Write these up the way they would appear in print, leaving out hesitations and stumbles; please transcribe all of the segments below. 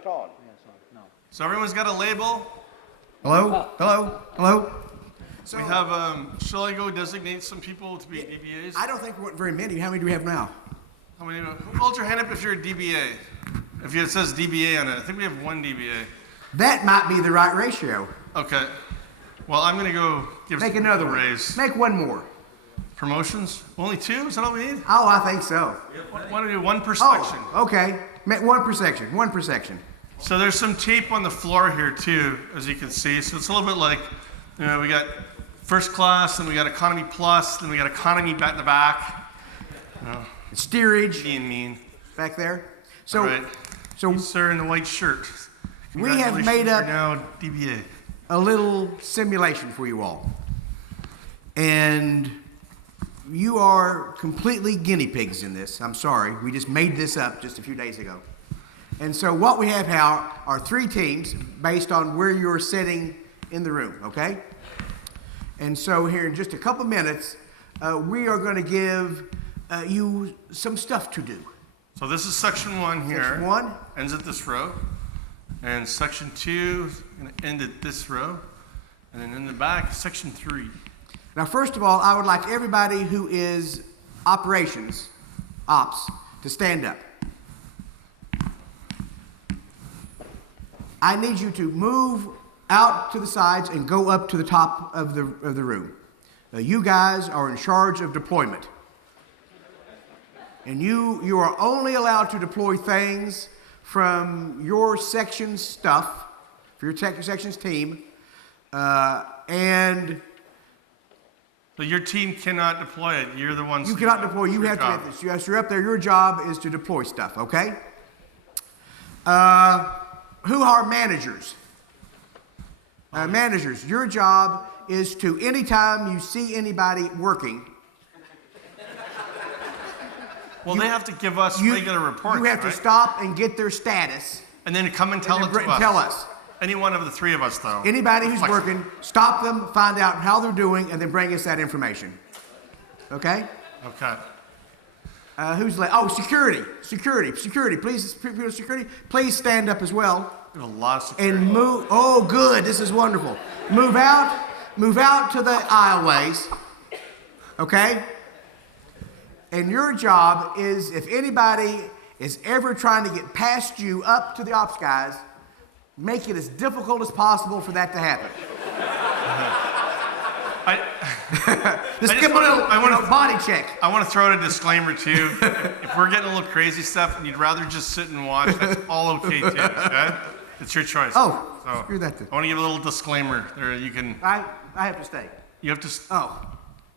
it's on. So everyone's got a label. Hello? Hello? Hello? So we have, shall I go designate some people to be DBAs? I don't think we want very many. How many do we have now? How many? Hold your hand up if you're a DBA. If it says DBA on it. I think we have one DBA. That might be the right ratio. Okay. Well, I'm going to go give Make another a one. raise. Make one more. Promotions? Only 2? Is that all we need? Oh, I think so. Why don't we do one per section? Oh, okay. One per section. One per section. So there's some tape on the floor here too, as you can see. So it's a little bit like, we got first class, then we got economy plus, then we got economy at the back. Steerage. Being mean. Back there. So, all right. so You, sir, in the white shirt. we have made up You're now DBA. a little simulation for you all. And you are completely guinea pigs in this. I'm sorry. We just made this up just a few days ago. And so what we have now are 3 teams based on where you're sitting in the room, okay? And so here in just a couple minutes, we are going to give you some stuff to do. So this is section 1 here. Section 1. Ends at this row. And section 2 is going to end at this row. And then in the back, section 3. Now, first of all, I would like everybody who is ops, to stand up. I need you to move out to the sides and go up to the top of the room. You guys are in charge of deployment. And you are only allowed to deploy things from your section's stuff, for your section's team, and So your team cannot deploy it. You're the ones. you cannot deploy. You have to get this. Yes, you're up there. Your job is to deploy stuff, okay? Who are managers? Managers, your job is to, anytime you see anybody working, Well, they have to give us regular reports, you have right? to stop and get their status. And then come and tell it to us. Tell us. Any one of the 3 of us, though. Anybody who's Flex. working, stop them, find out how they're doing, and then bring us that information. Okay? Okay. Who's left? Oh, security. Please, people of security, please stand up as well. There's a lot of security. And move. Oh, good. This is wonderful. Move out to the aisleways. Okay? And your job is, if anybody is ever trying to get past you up to the ops guys, make it as difficult as possible for that to happen. Just give them a little body check. I want to throw out a disclaimer too. If we're getting a little crazy stuff and you'd rather just sit and watch, that's all okay too. Okay? It's your choice. Oh, so screw that then. I want to give a little disclaimer there. You can. I have to stay. You have to. Oh,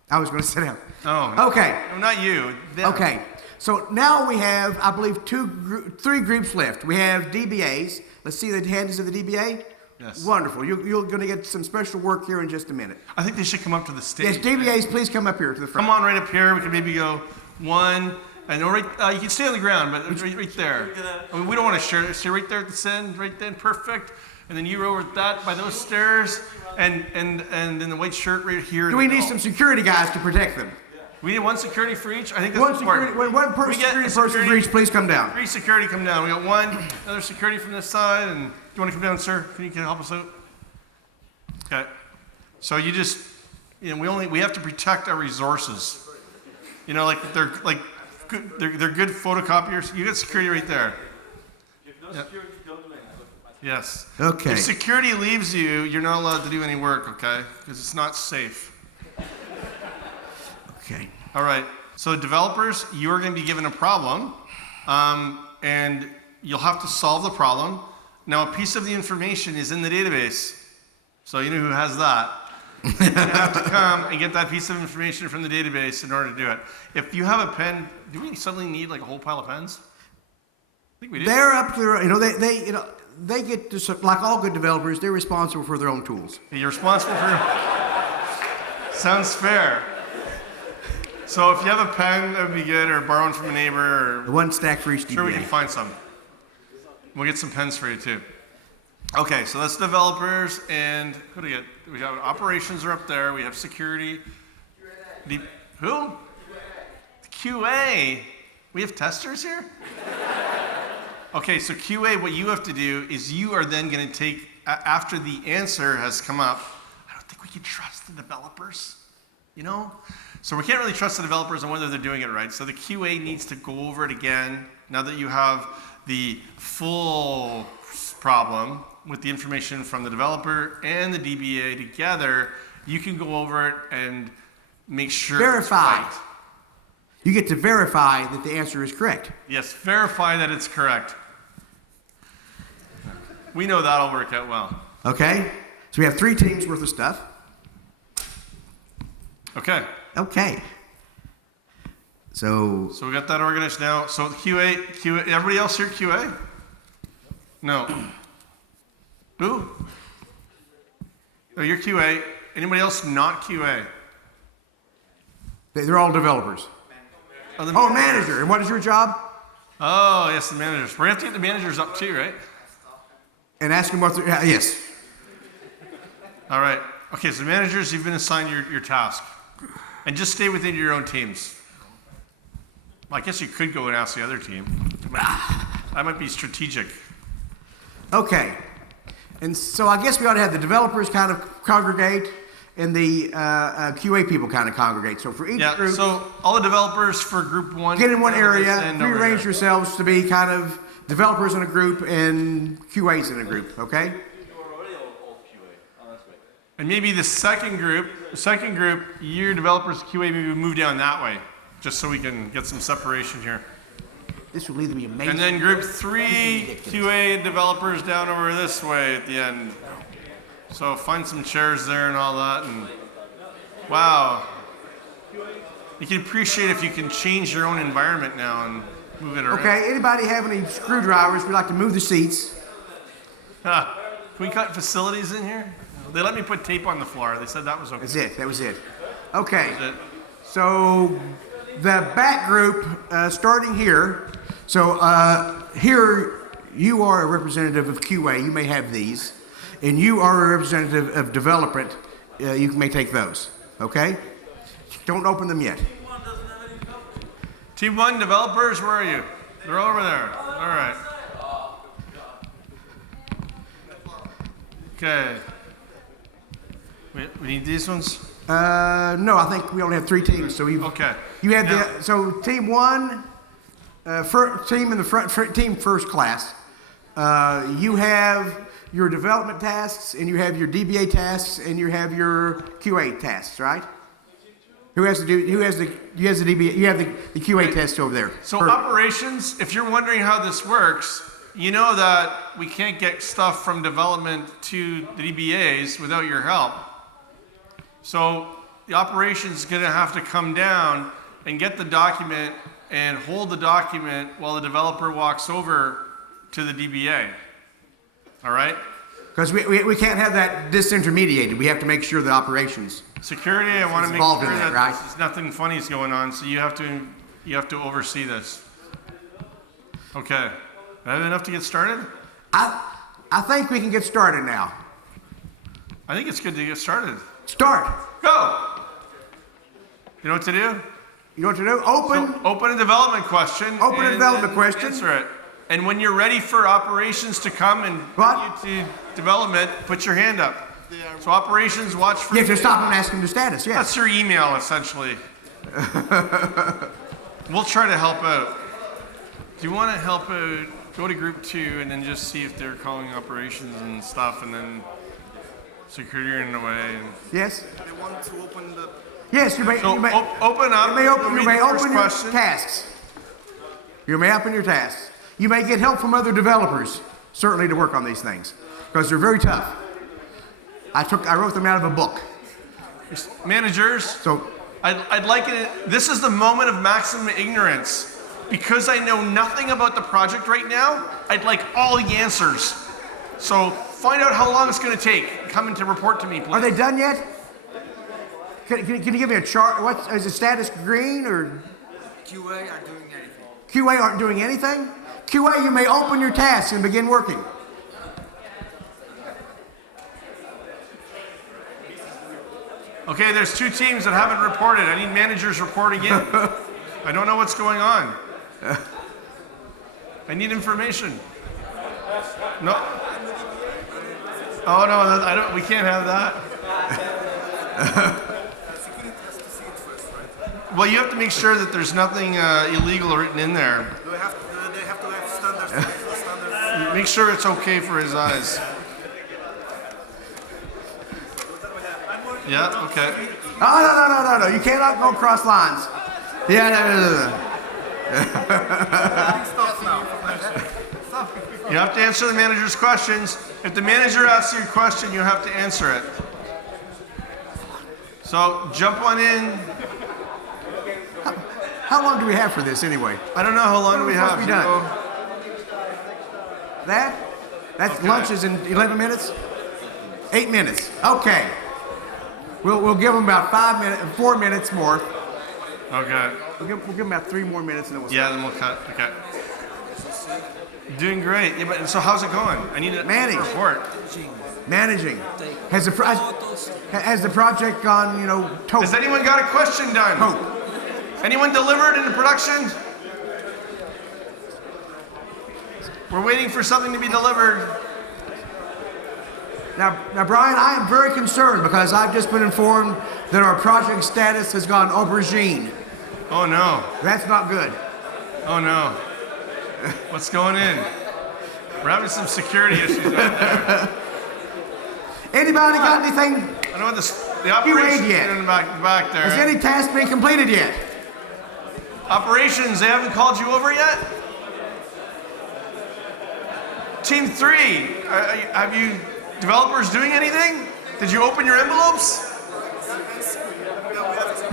I was going to sit down. Oh. Okay. No, not you. Them. Okay. So now we have, I believe, 3 groups left. We have DBAs. Let's see the hands of the DBA. Yes. Wonderful. You're going to get some special work here in just a minute. I think they should come up to the stage. Yes, DBAs, please come up here to the front. Come on right up here. We can maybe go 1. I know right. You can stay on the ground, but right there. I mean, we don't want to share. Stay right there at the end, right then, perfect. And then you over that by those stairs, and then the white shirt right here. Do we need some security guys to protect them? We need 1 security for each. I think that's important. One security person for each, please come down. 3 security come down. We got 1, another security from this side, and do you want to come down, sir? Can you help us out? Okay. So you just, we have to protect our resources. Like they're good photocopiers. You got security right there. If no security, go to me. Yes. Okay. If security leaves you, you're not allowed to do any work, okay? Because it's not safe. Okay. All right. So developers, you're going to be given a problem, and you'll have to solve the problem. Now, a piece of the information is in the database, so you know who has that. You're going to have to come and get that piece of information from the database in order to do it. If you have a pen, do we suddenly need like a whole pile of pens? I think we do. They're up there. They get to, like all good developers, they're responsible for their own tools. You're responsible for. Sounds fair. So if you have a pen, that would be good, or borrowing from a neighbor, or 1 stack for each DBA. sure we can find some. We'll get some pens for you too. Okay, so that's developers, and who do we get? We have operations are up there. We have security. Who? QA. We have testers here. Okay, so QA, what you have to do is you are then going to take, after the answer has come up, I don't think we can trust the developers, you know? So we can't really trust the developers on whether they're doing it right. So the QA needs to go over it again. Now that you have the full problem with the information from the developer and the DBA together, you can go over it and make sure Verify. it's right. You get to verify that the answer is correct. Yes, verify that it's correct. We know that'll work out well. Okay? So we have 3 teams worth of stuff. Okay. Okay. So So we got that organized now. So QA, everybody else here QA? No. Who? Oh, you're QA. Anybody else not QA? they're all developers. Oh, Oh, manager. And what is your job? Oh, yes, the managers. We're going to have to get the managers up too, right? And ask them what they're, yes. All right. Okay, so managers, you've been assigned your task. And just stay within your own teams. Well, I guess you could go and ask the other team. That might be strategic. Okay. And so I guess we ought to have the developers kind of congregate and the QA people kind of congregate. So for each Yeah, group, so all the developers for group 1. get in one area, stand over rearrange here. yourselves to be kind of developers in a group and QAs in a group, okay? You're already all QA. Oh, that's great. And maybe the second group, your developers QA maybe move down that way, just so we can get some separation here. This will either be amazing. And then group 3, QA and developers down over this way at the end. So find some chairs there and all that, and wow. You can appreciate if you can change your own environment now and move it around. Okay, anybody have any screwdrivers? We'd like to move the seats. Can we cut facilities in here? They let me put tape on the floor. They said that was okay. That's it, that was it. Okay, That's it. so the back group, starting here. So here you are a representative of QA, you may have these. And you are a representative of development, you may take those, okay? Don't open them yet. Team 1 developers, where are you? They're over there. All right. Okay. We need these ones? No, I think we only have 3 teams, so Okay. you have Now- so team 1, team in the front, team first class. You have your development tasks, and you have your DBA tasks, and you have your QA tasks, right? Who has the DBA, you have the QA tasks over there. So Perfect. operations, if you're wondering how this works, you know that we can't get stuff from development to the DBAs without your help. So the operations is gonna have to come down and get the document and hold the document while the developer walks over to the DBA. All right? Because we can't have that disintermediated. We have to make sure the operations. Security, I want to make involved sure in that, that right? nothing funny is going on, so you have to oversee this. Okay. I have enough to get started? I think we can get started now. I think it's good to get started. Start. Go! You know what to do? You know what to do? Open. So open a development question. Open a and development then question. Answer it. And when you're ready for operations to come and What? bring you to development, put your hand up. So operations, watch for. You have to stop them and ask them the status, yes. That's your email, essentially. We'll try to help out. Do you want to help out? Go to group 2 and then just see if they're calling operations and stuff, and then security in a way. And Yes? They want to open the. Yes, you may, so you may, open up. you may open, read you may the first open your question. tasks. You may open your tasks. You may get help from other developers, certainly, to work on these things, because they're very tough. I wrote them out of a book. Managers, So, I'd like it. This is the moment of maximum ignorance. Because I know nothing about the project right now, I'd like all the answers. So find out how long it's going to take. Come in to report to me, please. are they done yet? Can you give me a chart? Is the status green or QA are doing anything. QA aren't doing anything? QA, you may open your tasks and begin working. Okay, there's 2 teams that haven't reported. I need managers reporting in. I don't know what's going on. I need information. No. Oh no, I don't. We can't have that. Well, you have to make sure that there's nothing illegal written in there. They have to have standards. Make sure it's okay for his eyes. Yeah. Okay. Oh, no. You cannot go across lines. Yeah, no. Stop now. You have to answer the manager's questions. If the manager asks you a question, you have to answer it. So jump on in. How long do we have for this anyway? I don't know how long do we have. Be done? That's Okay. lunch is in 11 minutes? 8 minutes. Okay. We'll give them about 4 minutes more. Okay. We'll give them about 3 more minutes and then we'll Yeah, then we'll cut. Okay. Doing great. Yeah, but so how's it going? I need a report. Managing. Has the project gone, total? Has anyone got a question done? Hope. Anyone delivered into production? We're waiting for something to be delivered. Now, Brian, I am very concerned because I've just been informed that our project status has gone aubergine. Oh no. That's not good. Oh no. What's going in? We're having some security issues out there. Anybody got anything? I know what the operations yet? in the back there. Has any task been completed yet? Operations, they haven't called you over yet? Team 3, have you developers doing anything? Did you open your envelopes?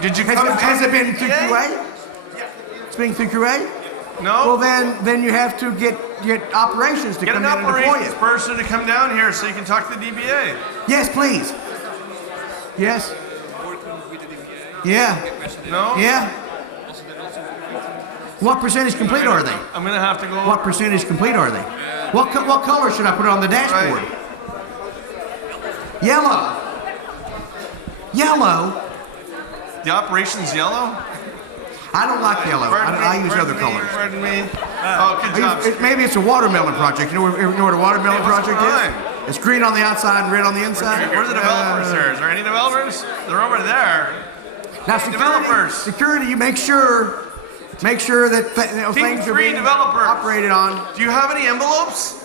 Did you come Has it been through Yeah? QA? It's been through QA? No? Well, then you have to get operations to Get come an in and deploy operations it. person to come down here so you can talk to the DBA. Yes, please. Yes. Yeah. No? Yeah. What percentage complete are they? I'm gonna have to go. What percentage complete are they? What color should I put on the dashboard? Right. Yellow. Yellow? The operations yellow? I don't like yellow. I use other colors. Pardon me. Oh, good job. Maybe it's a watermelon project. You know what a watermelon Hey, what's project going is? It's green on the outside and red on the inside. Where's the developers there? Is there any developers? They're over there. Now, Developers. security, you make sure that Team things are 3 being developers. operated on. Do you have any envelopes?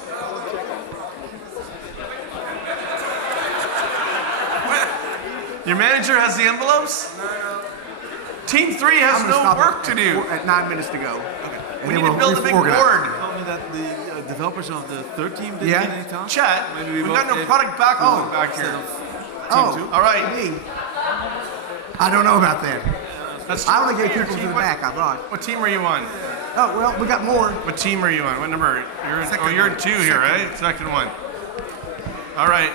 Your manager has the envelopes? Team 3 has I'm gonna no stop work to do. At 9 minutes to go. And We then need to we'll build a big board. reorganize. Tell me that the developers of the third team didn't Yeah. get any tasks? Chet, Maybe we've got no both- product backlog back Instead here. of Oh, Team All right. me. I don't know about that. That's I only gave people to Team the what- back, I thought. What team are you on? Oh, well, we got more. What team are you on? What number? You're in, Second you're in one. 2 here, right? Second one. All right.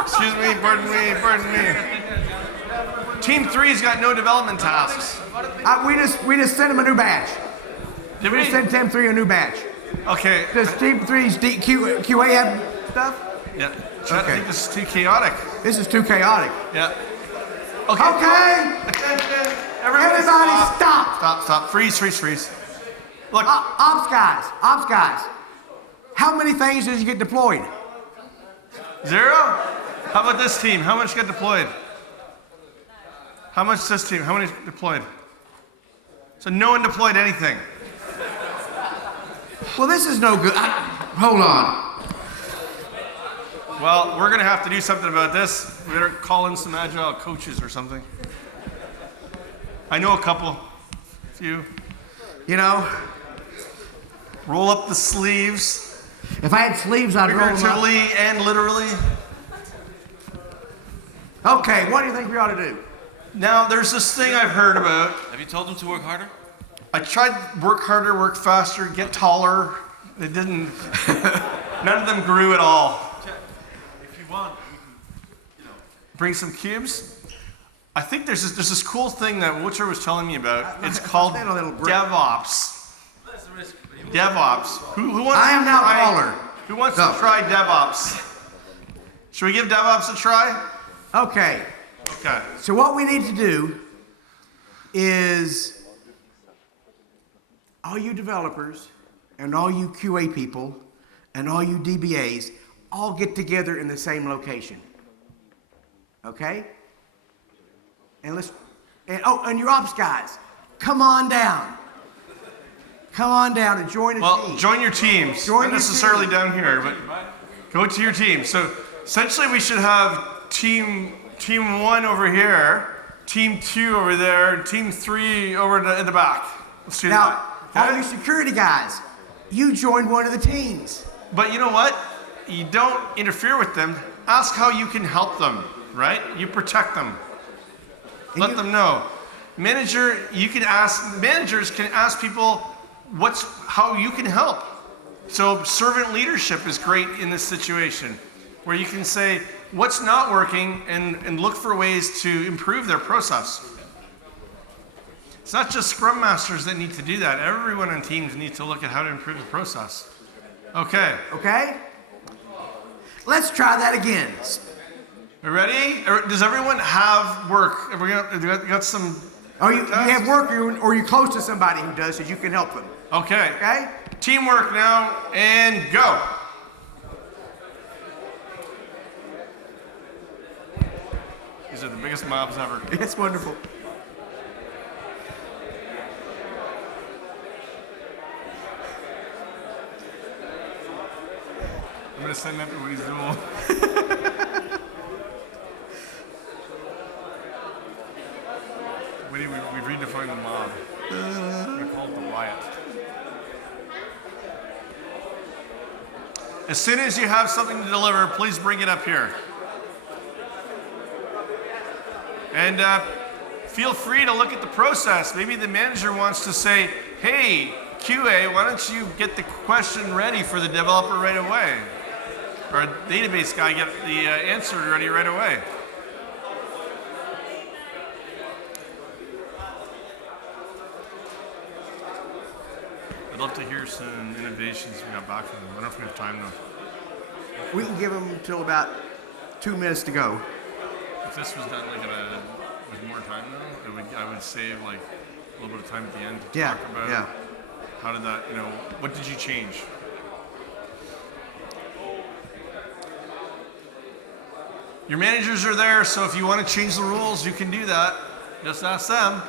Excuse me, pardon me. Team 3's got no development tasks. We just sent them a new batch. Did We we? just sent Team 3 a new batch. Okay. Does Team 3's QA have stuff? Yeah. Chet, I Okay. think this is too chaotic. This is too chaotic. Yeah. Okay. Okay, Attention. everybody stop. Stop. Freeze. Look, Ops guys. How many things did you get deployed? 0? How about this team? How much got deployed? How much this team? How many deployed? So no one deployed anything. Well, this is no good. Hold on. Well, we're gonna have to do something about this. We better call in some agile coaches or something. I know a couple. Few. You know, Roll up the sleeves, if I had sleeves, I'd roll them figuratively and literally. up. Okay, what do you think we ought to do? Now, there's this thing I've heard about. Have you told them to work harder? I tried work harder, work faster, get taller. It didn't. None of them grew at all. If you want, Bring some cubes. I think there's this cool thing that WOUTER was telling me about. It's called stand a little break. Devops. Devops. Who wants I am to now try, taller. Who wants Go. to try Devops? Should we give Devops a try? Okay, Okay. so what we need to do is, all you developers, and all you QA people and all you DBAs all get together in the same location. Okay? And and your ops guys, come on down. Come on down and join a team. Well, join your teams. Join Not your necessarily team. down here, but go to your team. So essentially we should have team 1 over here, team 2 over there, and team 3 over in the back. Let's do Now, that. all you security guys, you join one of the teams. But you know what? You don't interfere with them. Ask how you can help them, right? You protect them. Let them know. Managers can ask people how you can help. So servant leadership is great in this situation, where you can say what's not working and look for ways to improve their process. It's not just Scrum Masters that need to do that. Everyone on teams needs to look at how to improve the process. Okay. Okay? Let's try that again. You ready? Does everyone have work? Have we got some? Oh, you have work or you're close to somebody who does, so you can help them. Okay. Okay? Teamwork now, and go. These are the biggest mobs ever. It's wonderful. I'm gonna send everybody's rule. We redefined the mob. We're gonna call it the riot. As soon as you have something to deliver, please bring it up here. And feel free to look at the process. Maybe the manager wants to say, hey, QA, why don't you get the question ready for the developer right away? Or a database guy get the answer ready right away. I'd love to hear some innovations we got back from them. I don't know if we have time though. We can give them until about 2 minutes to go. If this was done with more time though, I would save like a little bit of time at the end to talk about how did that, what did you change? Your managers are there, so if you want to change the rules, you can do that. Just ask them.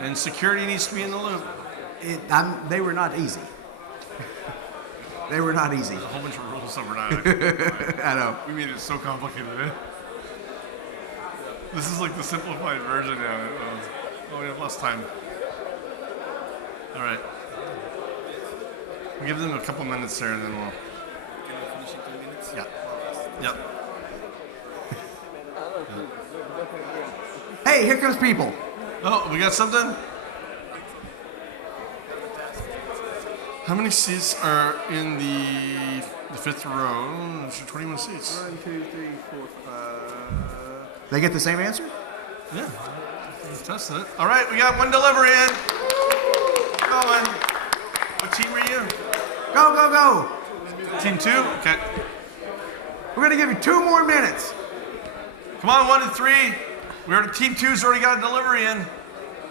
And security needs to be in the loop. They were not easy. They were not easy. There's a whole bunch of rules that were not. I know. We made it so complicated, eh? This is like the simplified version now. Oh, we have less time. All right. We'll give them a couple minutes there and then we'll... Can we finish in 2 minutes? Yeah. Yep. Hey, here comes people. Oh, we got something? How many seats are in the fifth row? There's 21 seats. 1, 2, 3, 4, 5. They get the same answer? Yeah. Let's test it. All right, we got one delivery in. Going. What team were you? Go, go, go. Team 2? Okay. We're going to give you 2 more minutes. Come on, 1 and 3. Team 2's already got a delivery in.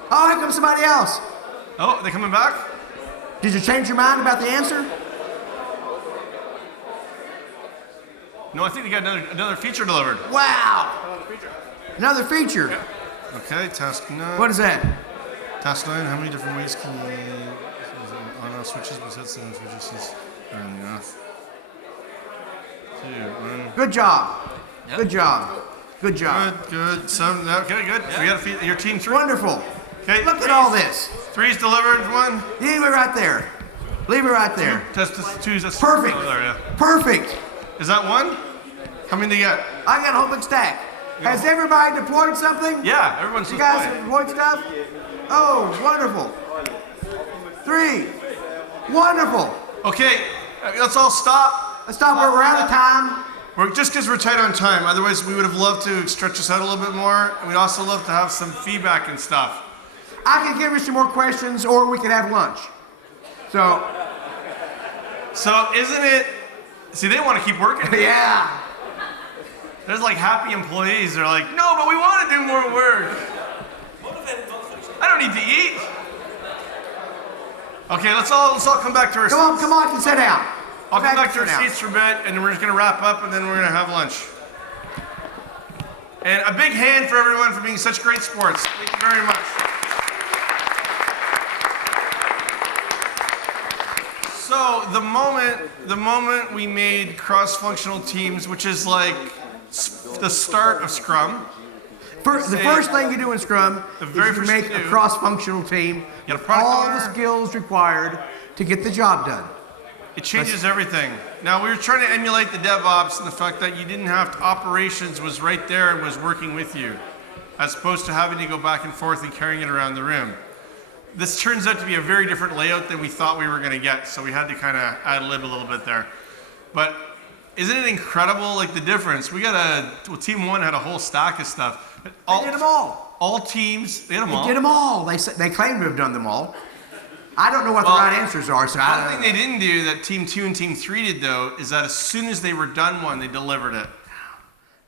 Oh, here comes somebody else. Oh, they coming back? Did you change your mind about the answer? No, I think they got another feature delivered. Wow. Another feature. Okay, task 9. What is that? Task 9, how many different ways can you on-off switches besides the switches? And off. 2, 1. Good job. Yep. Good job. Good job. Good. Okay, good. We got your team 3. Wonderful. Okay. Look at all this. 3's delivered. 1. Leave it right there. Leave it right there. Test 2's. That's Perfect. Oh, there, yeah. Perfect. Is that 1? How many do you get? I got a whole big stack. Has everybody deployed something? Yeah, everyone's You guys have deployed stuff? Oh, wonderful. 3. Wonderful. Okay, let's all stop. Let's stop. We're out of time. Just because we're tight on time. Otherwise, we would have loved to stretch this out a little bit more. And we'd also love to have some feedback and stuff. I could give you some more questions, or we could have lunch. So isn't it? See, they want to keep working. yeah. There's like happy employees. They're like, no, but we want to do more work. I don't need to eat. Okay, let's all come back to our seats. Come on, and sit down. I'll come back to our sit down. seats for a bit, and then we're just gonna wrap up, and then we're gonna have lunch. And a big hand for everyone for being such great sports. Thank you very much. So the moment we made cross-functional teams, which is like the start of Scrum. The first thing you do in Scrum is very you first make thing a you do- cross-functional team You got a with product all the owner. skills required to get the job done. It changes everything. Now we were trying to emulate the DevOps and the fact that you didn't have to, operations was right there and was working with you, as opposed to having to go back and forth and carrying it around the room. This turns out to be a very different layout than we thought we were going to get, so we had to kind of ad-lib a little bit there. But isn't it incredible, like the difference? We got Team 1 had a whole stack of stuff. They did them all. All teams, they did them all. They did them all. They claim to have done them all. I don't know what the Well, right answers are, so One thing they didn't do that Team 2 and Team 3 did, though, is that as soon as they were done one, they delivered it.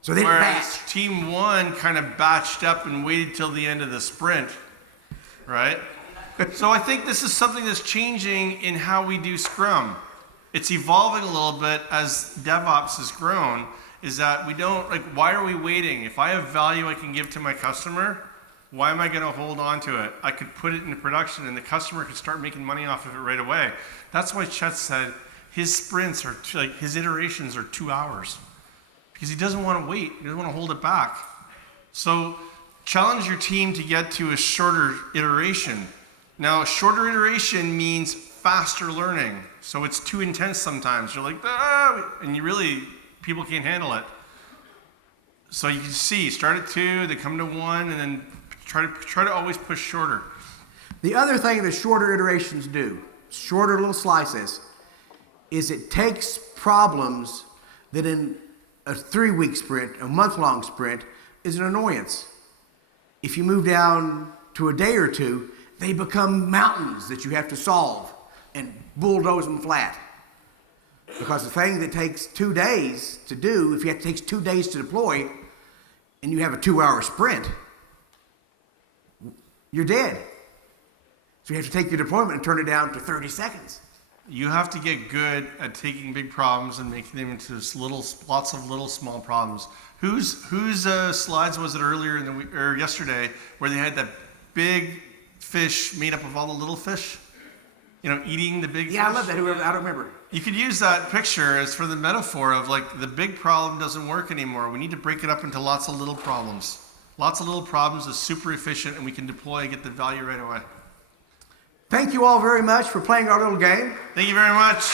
So they didn't Whereas batch. Team 1 kind of batched up and waited till the end of the sprint, right? So I think this is something that's changing in how we do Scrum. It's evolving a little bit as DevOps has grown, is that we don't, like, why are we waiting? If I have value I can give to my customer, why am I going to hold on to it? I could put it into production and the customer could start making money off of it right away. That's why Chet said his sprints are, his iterations are 2 hours. Because he doesn't want to wait. He doesn't want to hold it back. So challenge your team to get to a shorter iteration. Now, a shorter iteration means faster learning. So it's too intense sometimes. You're like, ah, and people can't handle it. So you can see, start at 2, then come to 1, and then try to always push shorter. The other thing that shorter iterations do, shorter little slices, is it takes problems that in a 3-week sprint, a month-long sprint, is an annoyance. If you move down to a day or two, they become mountains that you have to solve and bulldoze them flat. Because the thing that takes 2 days to do, if it takes 2 days to deploy, and you have a 2-hour sprint, you're dead. So you have to take your deployment and turn it down to 30 seconds. You have to get good at taking big problems and making them into lots of little small problems. Whose slides was it earlier in the week, or yesterday, where they had that big fish made up of all the little fish? You know, eating the big fish? Yeah, I love that. I don't remember. You could use that picture as for the metaphor of like the big problem doesn't work anymore. We need to break it up into lots of little problems. Lots of little problems is super efficient and we can deploy and get the value right away. Thank you all very much for playing our little game. Thank you very much.